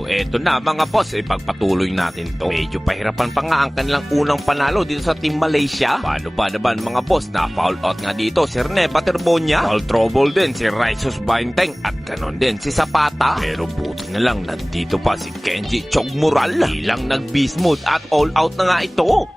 Pero eto na mga boss, ipagpatuloy natin to. Medyo pahirapan pa nga ang kanilang unang panalo dito sa Team Malaysia. Paano ba naman mga boss, na foul out nga dito si Rene Paterbonia. Foul trouble din si Raisus Bainteng at ganon din si Zapata. Pero buti na lang nandito pa si Kenji Chogmural. Ilang nag-beast mode at all out na nga ito.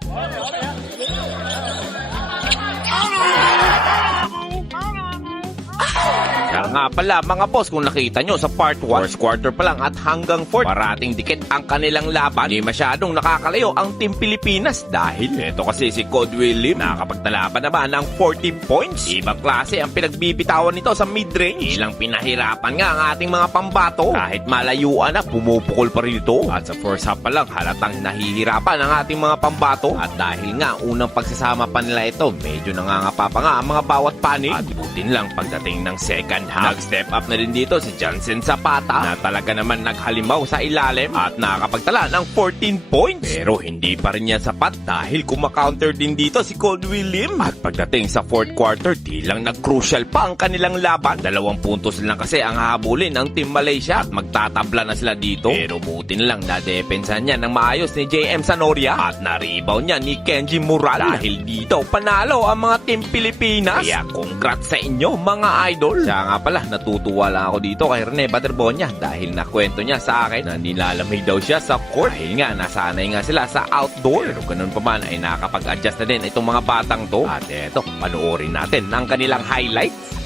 Kaya nga pala mga boss, kung nakita nyo sa part 1, first quarter pa lang at hanggang 4, parating dikit ang kanilang laban. Hindi masyadong nakakalayo ang Team Pilipinas dahil ito kasi si Code William nakapagtalaban naman ng 40 points. Ibang klase ang pinagbibitawan nito sa mid-range. Ilang pinahirapan nga ang ating mga pambato. Kahit malayuan na, pumupukol pa rin ito. At sa first half pa lang, halatang nahihirapan ang ating mga pambato. At dahil nga unang pagsasama pa nila ito, medyo nangangapa pa nga ang mga bawat panig. At butin lang pagdating ng second half, nag-step up na rin dito si Johnson Zapata na talaga naman naghalimaw sa ilalim at nakakapagtala ng 14 points. Pero hindi pa rin niya sapat dahil kumakaunter din dito si Cold William. At pagdating sa fourth quarter, di lang nag-crucial pa ang kanilang laban. 2 puntos lang kasi ang hahabulin ng Team Malaysia at magtatabla na sila dito. Pero buti na lang nadepensahan niya ng maayos ni JM Sanoria at na-rebound niya ni Kenji Mural. Dahil dito panalo ang mga Team Pilipinas. Kaya congrats sa inyo mga idol. Siya nga pala, natutuwa lang ako dito kay Rene Paterbonia dahil nakwento niya sa akin na nilalamig daw siya sa court dahil nga nasanay nga sila sa outdoor. Pero ganun pa man ay nakakapag-adjust na din itong mga batang to. At eto, panoorin natin ang kanilang highlights.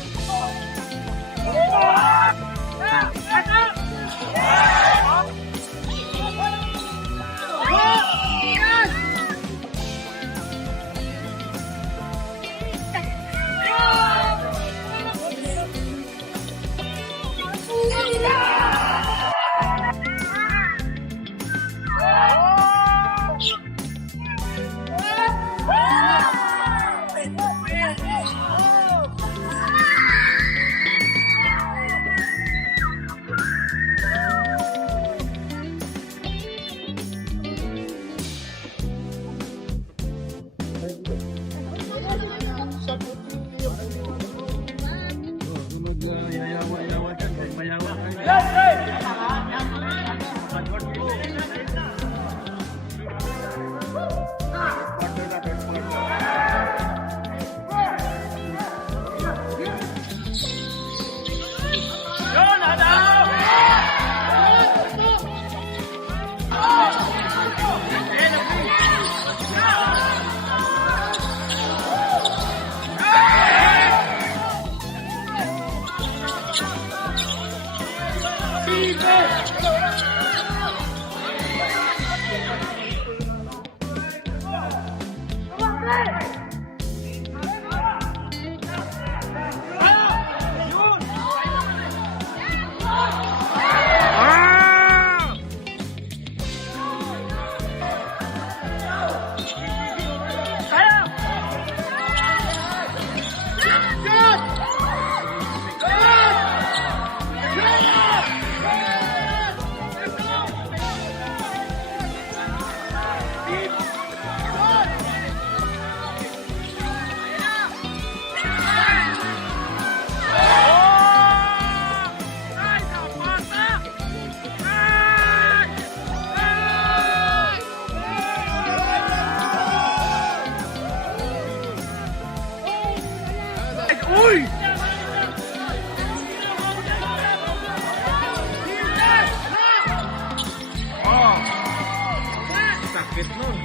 Sakit nun.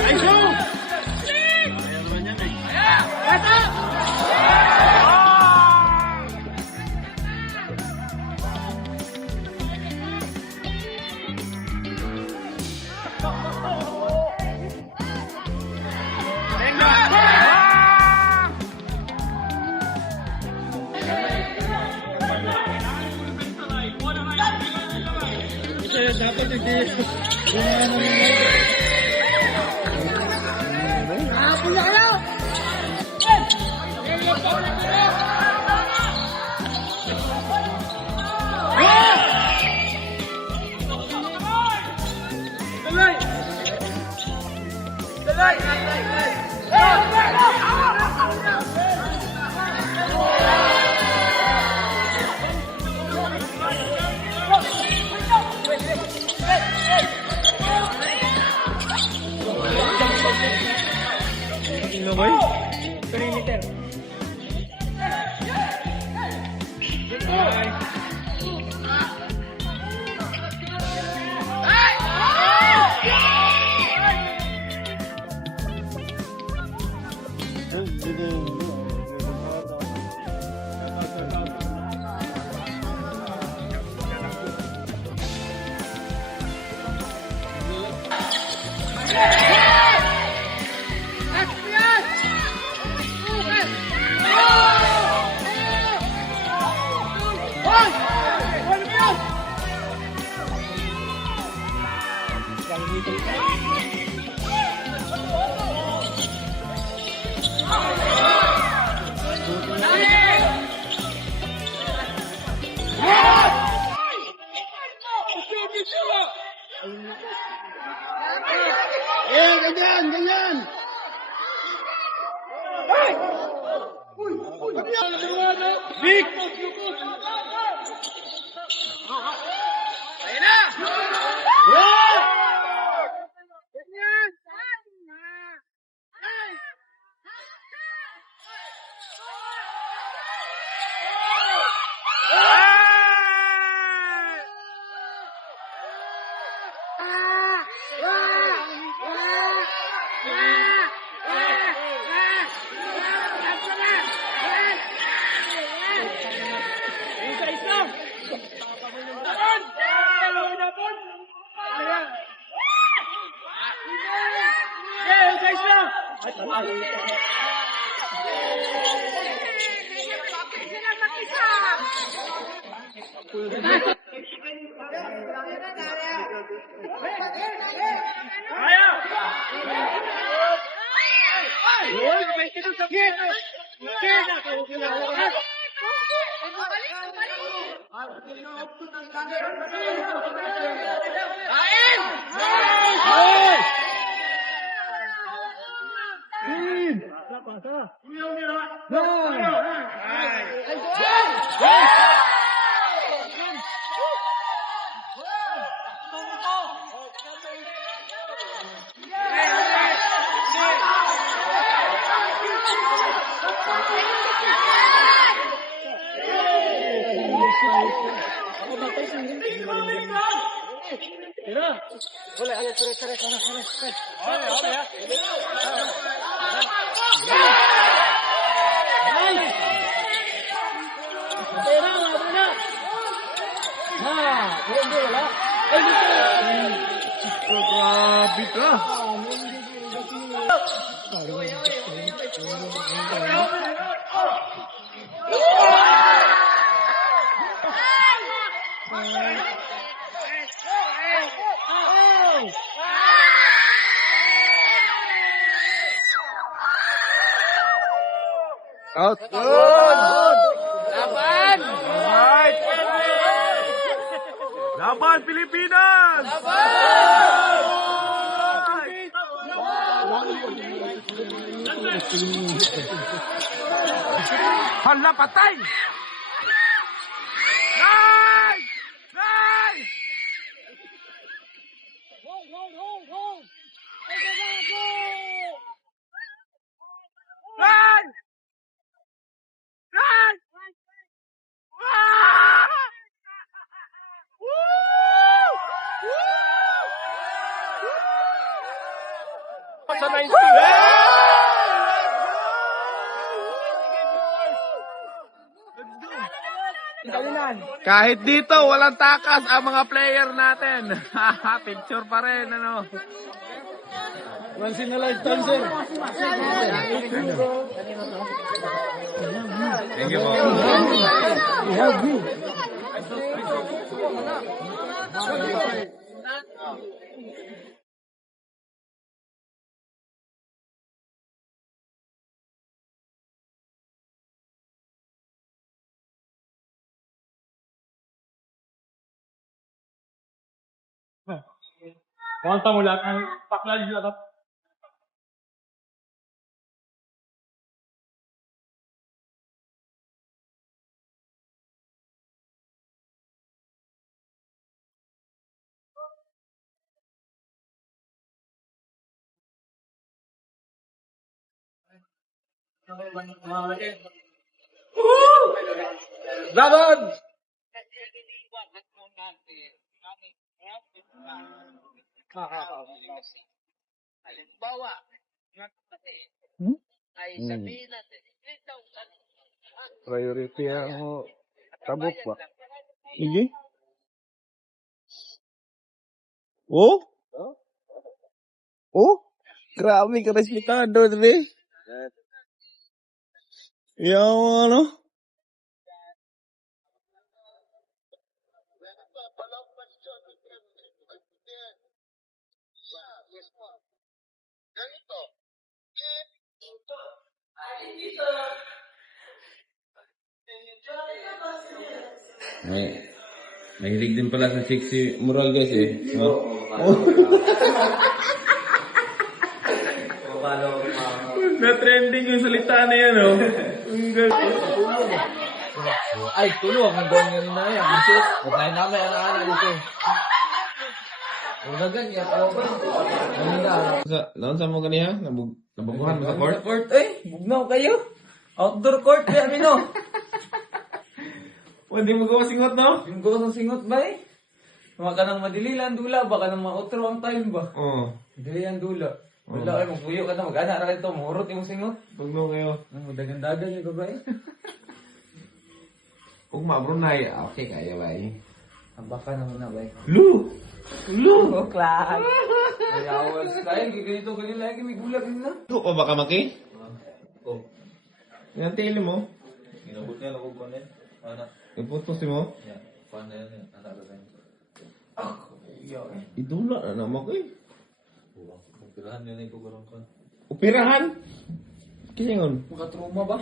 Ay, go! Ayaw naman yan eh. Dapat boy? Perimeter. Ganyan, ganyan. Big! Grabe ka! Out. Laban! Alright! Laban, Pilipinas! Hala, patay! Nice! Nice! Nice! Nice! Ah! Woo! Woo! Sa 90. Kahit dito, walang takas ang mga player natin. Picture pa rin, ano. Once in a lifetime, sir. Thank you po. We have you. Kuwanta mo lahat ng paklal lahat. Laban! Halimbawa, ay sabihin natin, 3,000. Priority ang tabok ba? Sige. Oh? Oh? Grabe ka respetado, dre. Yung ano? Mahilig din pala sa sexy moral guys eh. Na-trending yung salita na yan, oh. Ay, tulong. Ang gawin nga na yan. Bisis. Pagkain namin ang anak dito. Huwag na ganyan. Ano na? Naon sa mo kaniya? Nabubuhan mo sa court? Court, eh. Bugnaw kayo. Outdoor court, kaya mino. Pwede mo gawa singot, no? Yung gawa sa singot ba eh? Mga ka ng madililan dula, baka nang mautro ang time ba? Oo. Dililan dula. Wala ay magbuyo ka na, mag-anak na ito, mahurot yung singot. Pagno kayo. Dagan-dagan yung babae. Kung mabrunay, okay kaya ba eh? Baka naman na ba eh? Lu! Lu! Klag! Ay, awas tayo, ganito lagi, may gulag din na. Ito pa baka maki? Oh. Yan tili mo? Ginabot niya, lako ko na anak. Iputos mo? Yan, paano yan yan, anak ko tayo. Idula na naman ko eh. Pagpirahan yun ay kukurang ko. Upirahan? Kinyon? Makatruma ba?